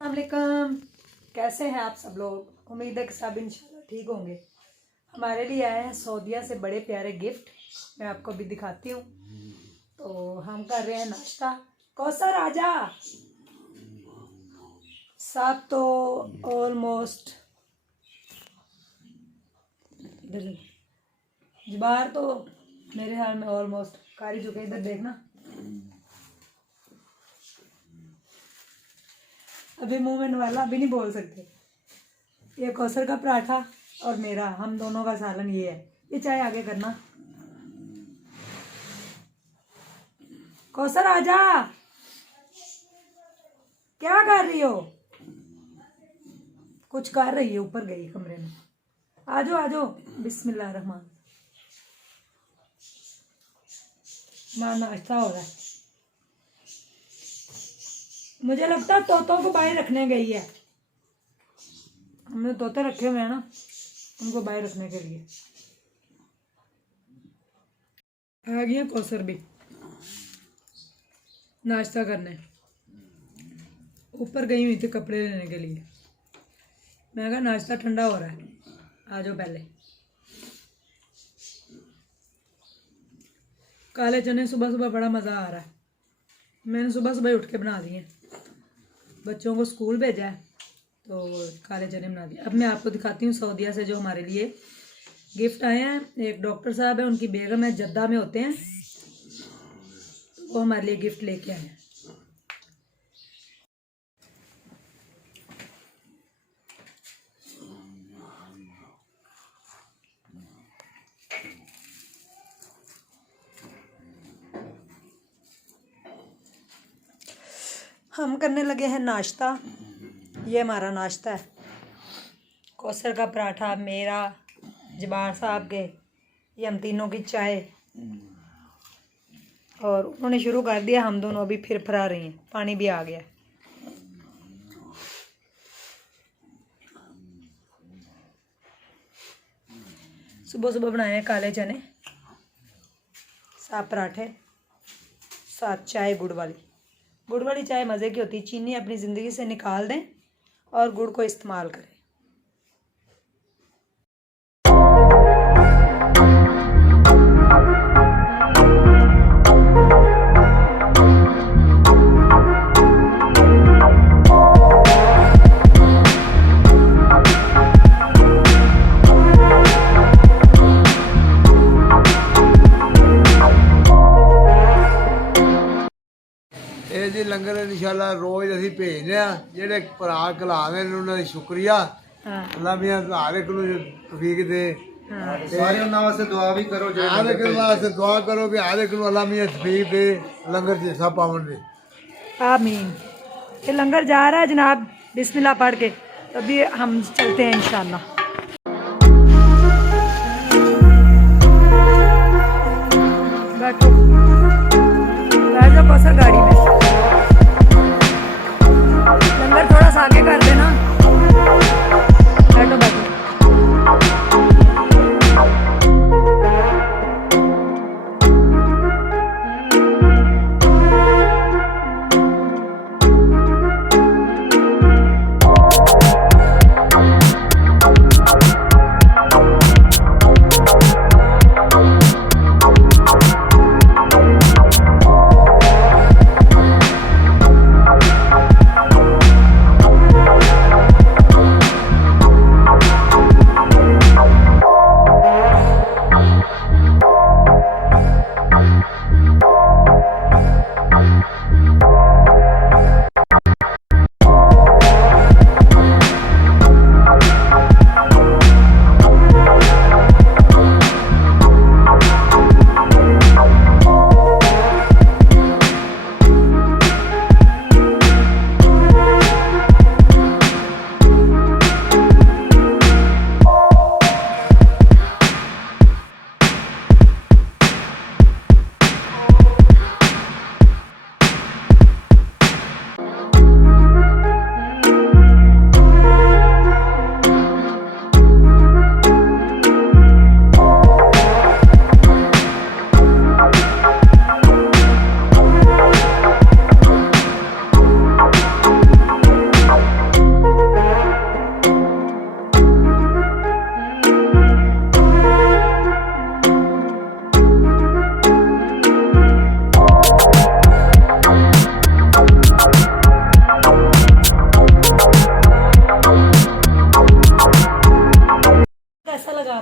अस्सलामुअलैकुम। कैसे हैं आप सब लोग? उम्मीद है कि सब इंशाल्लाह ठीक होंगे। हमारे लिए आए हैं सऊदीया से बड़े प्यारे गिफ्ट। मैं आपको अभी दिखाती हूँ। तो हम कर रहे हैं नाश्ता। कौसर आजा। सब तो ऑलमोस्ट जबार तो मेरे ख्याल में ऑलमोस्ट कारी चुके। इधर देखना, अभी मुंह में नवाला, अभी नहीं बोल सकते। ये कौसर का पराठा और मेरा, हम दोनों का सालन ये है। ये चाय आगे करना। कौसर आजा, क्या कर रही हो? कुछ कर रही है, ऊपर गई कमरे में। आजो आजो। बिस्मिल्लाह रहमान। हमारा नाश्ता हो रहा है। मुझे लगता है तोतों को बाहर रखने गई है। हमने तोते रखे हुए हैं ना, उनको बाहर रखने के लिए। आ गया कौसर भी नाश्ता करने। ऊपर गई हुई थी कपड़े लेने के लिए। मैं कहा नाश्ता ठंडा हो रहा है, आ जाओ पहले। काले चने सुबह सुबह बड़ा मज़ा आ रहा है। मैंने सुबह सुबह उठ के बना दिए। बच्चों को स्कूल भेजा है तो काले चने बना दिए। अब मैं आपको दिखाती हूँ सऊदीया से जो हमारे लिए गिफ्ट आए हैं। एक डॉक्टर साहब है, उनकी बेगम है, जद्दा में होते हैं, वो हमारे लिए गिफ्ट लेके आए हैं। हम करने लगे हैं नाश्ता। ये हमारा नाश्ता है। कौसर का पराठा, मेरा, जबार साहब के, ये हम तीनों की चाय। और उन्होंने शुरू कर दिया, हम दोनों अभी फिर फरा रही हैं। पानी भी आ गया। सुबह सुबह बनाए हैं काले चने, साथ पराठे, साथ चाय गुड़ वाली। गुड़ वाली चाय मज़े की होती है। चीनी अपनी ज़िंदगी से निकाल दें और गुड़ को इस्तेमाल करें। ਇਹ ਜੀ ਲੰਗਰ ਇਨਸ਼ਾਅੱਲਾ ਰੋਜ਼ ਅਸੀਂ ਭੇਜਦੇ ਆ। ਜਿਹੜੇ ਭਰਾ ਖਿਲਾਵੇ ਨੇ ਉਹਨਾਂ ਦਾ ਸ਼ੁਕਰੀਆ। ਅੱਲਾ ਮੀਆਂ ਹਰ ਇੱਕ ਨੂੰ ਤੌਫੀਕ ਦੇ। ਸਾਰੇ ਉਹਨਾਂ ਵਾਸਤੇ ਦੁਆ ਵੀ ਕਰੋ। ਹਰ ਇੱਕ ਵਾਸਤੇ ਦੁਆ ਕਰੋ ਕਿ ਹਰ ਇੱਕ ਨੂੰ ਅੱਲਾ ਮੀਆਂ ਤੌਫੀਕ ਦੇ, ਲੰਗਰ 'ਚ ਹਿੱਸਾ ਪਾਉਣ ਦੇ। आमीन। ये लंगर जा रहा है जनाब, बिस्मिल्लाह पढ़ के। अभी हम चलते हैं इंशाल्लाह। बैठो बैठो कौसर गाड़ी में। लंगर थोड़ा सा आगे कर देना। बैठो बैठो।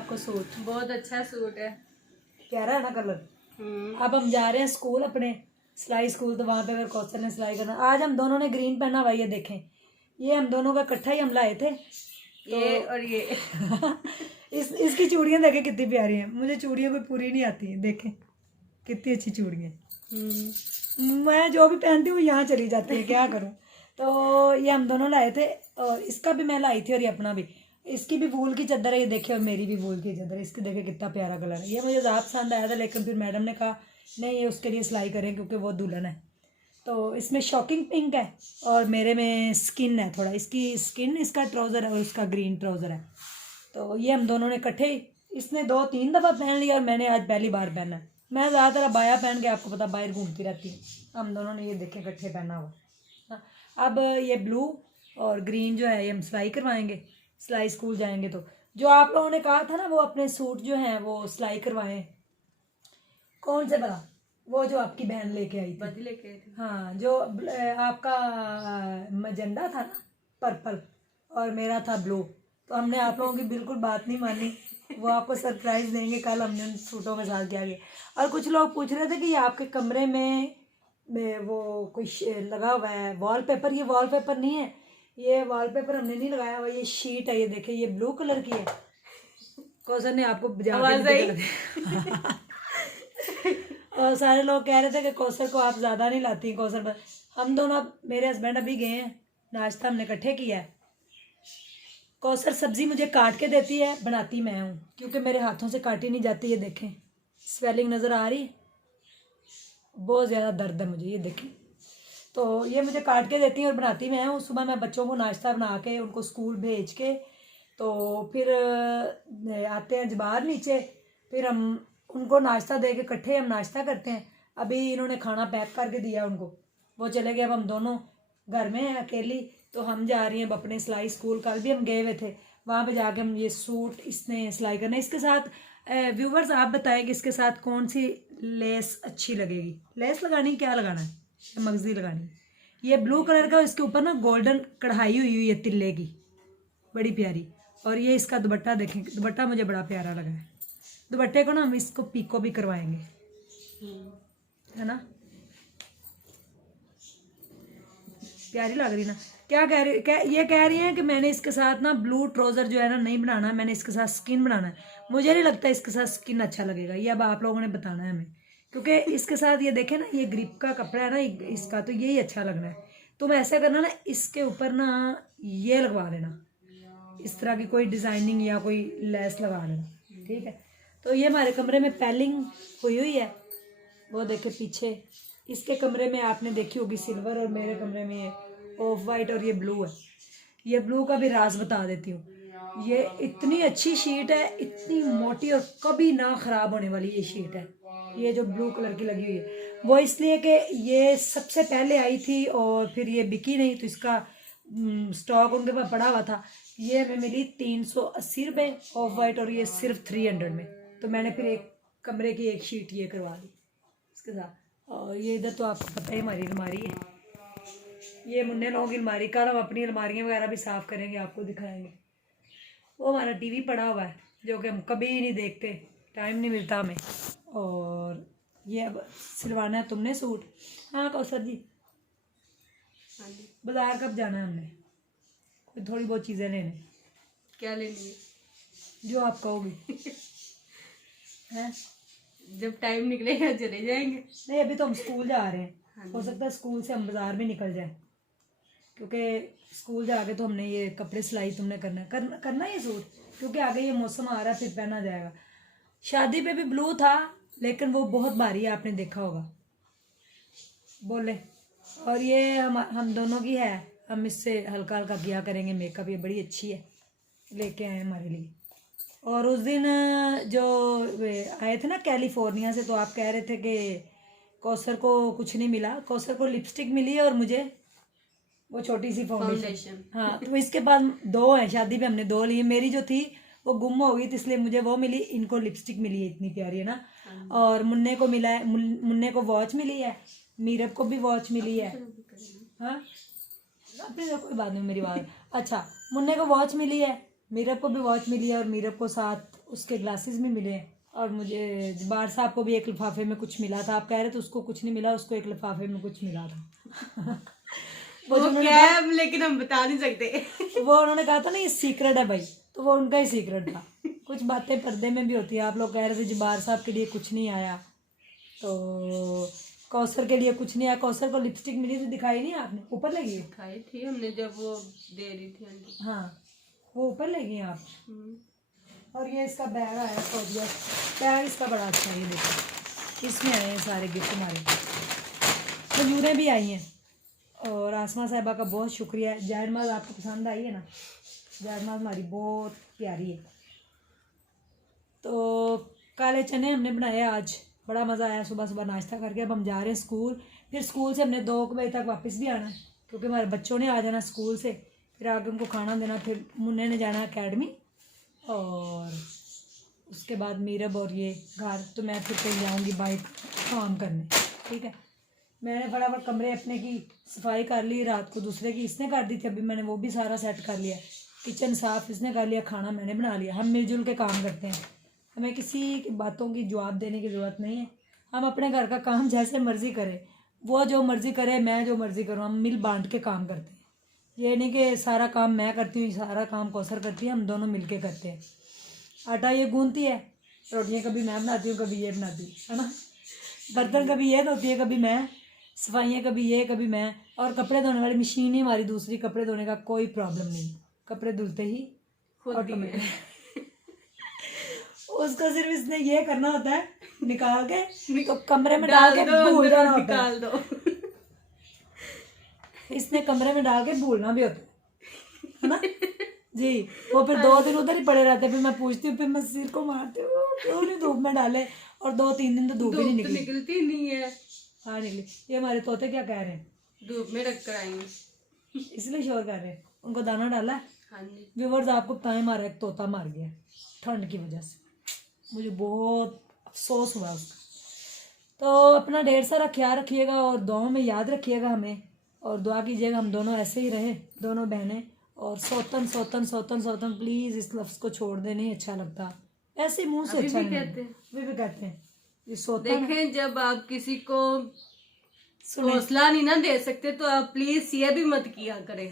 आपको सूट? बहुत अच्छा सूट है। प्यारा है ना कलर। अब हम जा रहे हैं स्कूल अपने, सिलाई स्कूल, तो वहाँ पे अगर कौशल ने सिलाई करना। आज हम दोनों ने ग्रीन पहना हुआ, ये देखें, ये हम दोनों का इकट्ठा ही हम लाए थे। ये और ये इसकी चूड़ियाँ देखें कितनी प्यारी हैं। मुझे चूड़ियाँ कोई पूरी नहीं आती हैं, देखें कितनी अच्छी चूड़ियाँ। मैं जो भी पहनती हूँ यहाँ चली जाती है, क्या करूँ। तो ये हम दोनों लाए थे, और इसका भी मैं लाई थी और ये अपना भी। इसकी भी वूल की चादर है, ये देखे, और मेरी भी वूल की चादर है। इसकी देखे कितना प्यारा कलर है। ये मुझे ज़्यादा पसंद आया था, लेकिन फिर मैडम ने कहा नहीं ये उसके लिए सिलाई करें क्योंकि वो दुल्हन है। तो इसमें शॉकिंग पिंक है और मेरे में स्किन है थोड़ा, इसकी स्किन, इसका ट्राउज़र है और उसका ग्रीन ट्राउज़र है। तो ये हम दोनों ने इकट्ठे ही, इसने 2-3 दफ़ा पहन लिया और मैंने आज पहली बार पहना है। मैं ज़्यादातर बाया पहन के, आपको पता, बाहर घूमती रहती हूँ। हम दोनों ने ये देखें इकट्ठे पहना हुआ। हाँ, अब ये ब्लू और ग्रीन जो है ये हम सिलाई करवाएंगे, सिलाई स्कूल जाएंगे। तो जो आप लोगों ने कहा था ना वो अपने सूट जो हैं वो सिलाई करवाएं, कौन से भला, वो जो आपकी बहन लेके आई थी, बदी लेके आई थी। हाँ, जो आपका मजेंडा था ना, पर्पल, और मेरा था ब्लू। तो हमने आप लोगों की बिल्कुल बात नहीं मानी। वो आपको सरप्राइज देंगे, कल हमने उन सूटों में साथ किया गया। और कुछ लोग पूछ रहे थे कि ये आपके कमरे में वो कुछ लगा हुआ है वॉलपेपर। ये वॉलपेपर नहीं है, ये वॉलपेपर हमने नहीं लगाया हुआ, ये शीट है। ये देखिए, ये ब्लू कलर की है। कौशल ने आपको और सारे लोग कह रहे थे कि कौशल को आप ज़्यादा नहीं लाती हैं। कौशल, हम दोनों, मेरे हस्बैंड अभी गए हैं, नाश्ता हमने इकट्ठे किया है। कौशल सब्ज़ी मुझे काट के देती है, बनाती मैं हूँ, क्योंकि मेरे हाथों से काटी नहीं जाती। ये देखें, स्वेलिंग नज़र आ रही है, बहुत ज़्यादा दर्द है मुझे, ये देखें। तो ये मुझे काट के देती हैं और बनाती मैं हूँ। सुबह मैं बच्चों को नाश्ता बना के उनको स्कूल भेज के, तो फिर आते हैं जबार नीचे, फिर हम उनको नाश्ता दे के इकट्ठे हम नाश्ता करते हैं। अभी इन्होंने खाना पैक करके दिया उनको, वो चले गए। अब हम दोनों घर में हैं अकेली, तो हम जा रही हैं अपने सिलाई स्कूल। कल भी हम गए हुए थे, वहाँ पे जाके हम ये सूट इसने सिलाई करना है। इसके साथ व्यूवर्स आप बताएं कि इसके साथ कौन सी लेस अच्छी लगेगी। लेस लगानी, क्या लगाना है, मगजी लगानी। ये ब्लू कलर का, इसके ऊपर ना गोल्डन कढ़ाई हुई है तिल्ले की, बड़ी प्यारी। और ये इसका दुपट्टा देखें, दुपट्टा मुझे बड़ा प्यारा लगा है। दुपट्टे को ना हम इसको पीको भी करवाएंगे, है ना, प्यारी लग रही ना। क्या कह रही, ये कह रही है कि मैंने इसके साथ ना ब्लू ट्राउज़र जो है ना नहीं बनाना, मैंने इसके साथ स्किन बनाना है। मुझे नहीं लगता इसके साथ स्किन अच्छा लगेगा, ये अब आप लोगों ने बताना है हमें, क्योंकि इसके साथ ये देखें ना, ये ग्रिप का कपड़ा है ना इसका, तो यही अच्छा लगना है। तुम ऐसा करना ना, इसके ऊपर ना ये लगवा देना, इस तरह की कोई डिज़ाइनिंग या कोई लेस लगा देना, ठीक है। तो ये हमारे कमरे में पैलिंग हुई है, वो देखे पीछे। इसके कमरे में आपने देखी होगी सिल्वर, और मेरे कमरे में ऑफ वाइट और ये ब्लू है। ये ब्लू का भी राज बता देती हूँ, ये इतनी अच्छी शीट है, इतनी मोटी और कभी ना ख़राब होने वाली ये शीट है। ये जो ब्लू कलर की लगी हुई है वो इसलिए कि ये सबसे पहले आई थी और फिर ये बिकी नहीं, तो इसका स्टॉक उनके पास पड़ा हुआ था। ये हमें मिली 380 रुपये ऑफ वाइट, और ये सिर्फ 300 में। तो मैंने फिर एक कमरे की एक शीट ये करवा दी इसके साथ। और ये इधर तो आपको पता ही हमारी अलमारी है, ये मुन्ने लोगों की अलमारी। कल हम अपनी अलमारियाँ वगैरह भी साफ़ करेंगे, आपको दिखाएंगे। वो हमारा टीवी पड़ा हुआ है जो कि हम कभी नहीं देखते, टाइम नहीं मिलता हमें। और ये अब सिलवाना है तुमने सूट। हाँ कौसर जी, हाँ जी। बाजार कब जाना है हमने? कोई थोड़ी बहुत चीज़ें लेने। क्या लेनी है? जो आप कहोगे हैं, जब टाइम निकलेगा चले जाएंगे। नहीं अभी तो हम स्कूल जा रहे हैं, हाँ हो सकता है स्कूल से हम बाजार भी निकल जाए, क्योंकि स्कूल जाके तो हमने ये कपड़े सिलाई तुमने करना है, करना ये सूट, क्योंकि आगे ये मौसम आ रहा है, फिर पहना जाएगा। शादी पे भी ब्लू था, लेकिन वो बहुत भारी है, आपने देखा होगा, बोले। और ये हम दोनों की है, हम इससे हल्का हल्का किया करेंगे मेकअप। ये बड़ी अच्छी है, लेके आए हमारे लिए। और उस दिन जो आए थे ना कैलिफोर्निया से, तो आप कह रहे थे कि कौसर को कुछ नहीं मिला। कौसर को लिपस्टिक मिली और मुझे वो छोटी सी फाउंडेशन। हाँ, तो इसके पास 2 हैं, शादी पे हमने 2 ली। मेरी जो थी वो गुम हो गई थी, इसलिए मुझे वो मिली। इनको लिपस्टिक मिली है, इतनी प्यारी है ना। और मुन्ने को मिला है, मुन्ने को वॉच मिली है, मीरब को भी वॉच मिली है। हाँ अपने तो कोई बात नहीं, मेरी बात। अच्छा, मुन्ने को वॉच मिली है, मीरब को भी वॉच मिली है, और मीरब को साथ उसके ग्लासेस भी मिले हैं। और मुझे जब्बार साहब को भी एक लिफाफे में कुछ मिला था। आप कह रहे थे उसको कुछ नहीं मिला, उसको एक लिफाफे में कुछ मिला था। वो जो उन्होंने क्या है अब, लेकिन हम बता नहीं सकते। वो उन्होंने कहा था ना ये सीक्रेट है भाई, तो वो उनका ही सीक्रेट था। कुछ बातें पर्दे में भी होती है। आप लोग कह रहे थे जब्बार साहब के लिए कुछ नहीं आया, तो कौसर के लिए कुछ नहीं आया। कौसर को लिपस्टिक मिली थी, दिखाई नहीं आपने? ऊपर लगी है? खाई थी हमने जब वो दे रही थी आंटी। हाँ, वो ऊपर लगी हैं आप। हम्म। और ये इसका बैग आया सऊदिया। बैग इसका बड़ा अच्छा है, ये देखो इसमें आए हैं सारे गिफ्ट हमारे। खजूरें भी आई हैं। और आसमा साहिबा का बहुत शुक्रिया। जैनमाज आपको पसंद आई है ना? जैनमाज हमारी बहुत प्यारी है। तो काले चने हमने बनाए आज, बड़ा मज़ा आया। सुबह सुबह नाश्ता करके अब हम जा रहे हैं स्कूल। फिर स्कूल से हमने 2 बजे तक वापस भी आना है, क्योंकि हमारे बच्चों ने आ जाना स्कूल से। फिर आगे उनको खाना देना, फिर मुन्ने ने जाना अकेडमी, और उसके बाद मीरब और ये घर। तो मैं फिर कहीं जाऊँगी बाइक काम करने। ठीक है, मैंने फटाफट कमरे अपने की सफाई कर ली, रात को दूसरे की इसने कर दी थी, अभी मैंने वो भी सारा सेट कर लिया। किचन साफ़ इसने कर लिया, खाना मैंने बना लिया। हम मिलजुल के काम करते हैं, हमें किसी की बातों की जवाब देने की ज़रूरत नहीं है। हम अपने घर का काम जैसे मर्ज़ी करें, वो जो मर्ज़ी करे, मैं जो मर्ज़ी करूँ, हम मिल बांट के काम करते हैं। ये नहीं कि सारा काम मैं करती हूँ, सारा काम कौसर करती है, हम दोनों मिल के करते हैं। आटा ये गूंथती है, रोटियाँ कभी मैं बनाती हूँ, कभी ये बनाती है ना। बर्तन कभी ये धोती है, कभी मैं। सफाइयाँ कभी ये, कभी मैं। और कपड़े धोने वाली मशीन ही हमारी दूसरी, कपड़े धोने का कोई प्रॉब्लम नहीं। कपड़े धुलते ही ऑटोमेटिक। उसको सिर्फ इसने ये करना होता है, निकाल के तो कमरे में डाल के भूल जाना होता है। निकाल दो। इसने कमरे में डाल के भूलना भी होता है ना जी। वो फिर 2 दिन उधर ही पड़े रहते हैं। फिर मैं पूछती हूँ, फिर मैं सिर को मारती हूँ क्यों नहीं धूप में डाले। और 2-3 दिन तो धूप ही नहीं तो निकली। निकलती नहीं है। हाँ निकली। ये हमारे तोते क्या कह रहे हैं? धूप में रख कर आएंगे, इसलिए शोर कर रहे हैं। उनको दाना डाला है। हाँ जी। व्यूवर्स आपको बताएं, हमारा एक तोता मर गया ठंड की वजह से। मुझे बहुत अफसोस हुआ उसका। तो अपना ढेर सारा ख्याल रखिएगा और दुआओं में याद रखिएगा हमें, और दुआ कीजिएगा हम दोनों ऐसे ही रहे, दोनों बहनें। और सौतन सौतन सौतन सौतन प्लीज़ इस लफ्ज़ को छोड़ दे, नहीं अच्छा लगता। ऐसे मुंह से अभी अच्छा भी नहीं कहते हैं। लगता। अभी भी कहते हैं ये सौतन। देखें, जब आप किसी को सुने हौसला नहीं ना दे सकते, तो आप प्लीज ये भी मत किया करें।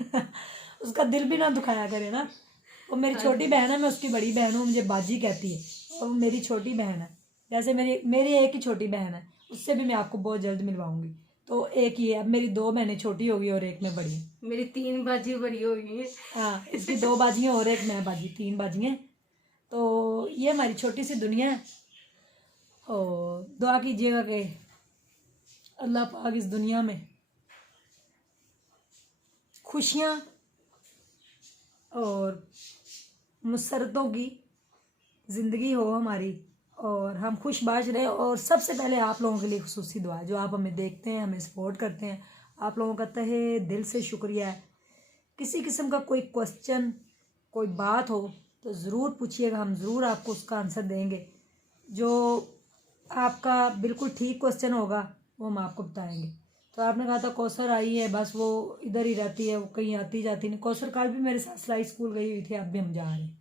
उसका दिल भी ना दुखाया करे ना। वो मेरी छोटी बहन है, मैं उसकी बड़ी बहन हूँ, मुझे बाजी कहती है। और वो मेरी छोटी बहन है, जैसे मेरी एक ही छोटी बहन है, उससे भी मैं आपको बहुत जल्द मिलवाऊंगी। तो एक ही है, अब मेरी 2 बहनें छोटी होगी और एक मैं बड़ी। मेरी 3 बाजी बड़ी हो गई है। हाँ, इसकी 2 बाजियाँ और एक मैं बाजी, 3 बाजियाँ। तो ये हमारी छोटी सी दुनिया है। और दुआ कीजिएगा कि अल्लाह पाक इस दुनिया में खुशियाँ और मुसरतों की ज़िंदगी हो हमारी, और हम खुशबाश रहे। और सबसे पहले आप लोगों के लिए खुसूसी दुआ है, जो आप हमें देखते हैं, हमें सपोर्ट करते हैं। आप लोगों का तहे दिल से शुक्रिया है। किसी किस्म का कोई क्वेश्चन, कोई बात हो तो ज़रूर पूछिएगा, हम ज़रूर आपको उसका आंसर देंगे। जो आपका बिल्कुल ठीक क्वेश्चन होगा वो हम आपको बताएंगे। तो आपने कहा था कौसर आई है, बस वो इधर ही रहती है, वो कहीं आती जाती नहीं। कौसर कल भी मेरे साथ सिलाई स्कूल गई हुई थी, अब भी हम जा रहे हैं।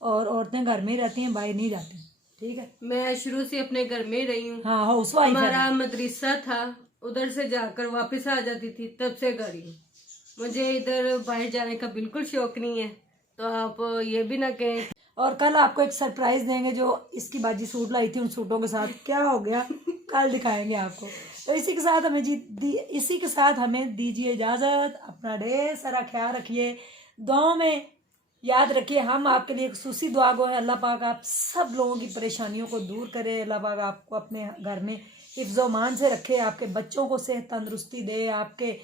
और औरतें घर में ही रहती हैं, बाहर नहीं जाती। ठीक है, मैं शुरू से अपने घर में ही रही हूँ। हाँ हाउस वाइफ है। हमारा मदरसा था, उधर से जाकर वापस आ जाती थी, तब से घर ही। मुझे इधर बाहर जाने का बिल्कुल शौक नहीं है, तो आप ये भी ना कहें। और कल आपको एक सरप्राइज देंगे, जो इसकी बाजी सूट लाई थी, उन सूटों के साथ क्या हो गया कल दिखाएंगे आपको। तो इसी के साथ हमें दीजिए इजाज़त। अपना ढेर सारा ख्याल रखिए, दुआओं में याद रखिए। हम आपके लिए खुसूसी दुआ गो है। अल्लाह पाक आप सब लोगों की परेशानियों को दूर करे। अल्लाह पाक आपको अपने घर में हिफ्ज़ मान से रखे, आपके बच्चों को सेहत तंदुरुस्ती दे, आपके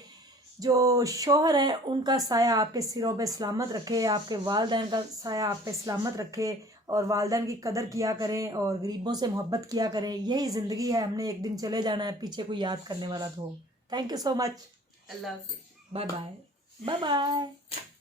जो शोहर हैं उनका साया आपके सिरों पे सलामत रखे, आपके वालिदैन का साया आप पे सलामत रखे, और वालिदैन की कदर किया करें और गरीबों से मोहब्बत किया करें। यही ज़िंदगी है, हमने एक दिन चले जाना है, पीछे कोई याद करने वाला तो। Thank you so much. अल्लाह हाफिज़। Bye bye bye bye.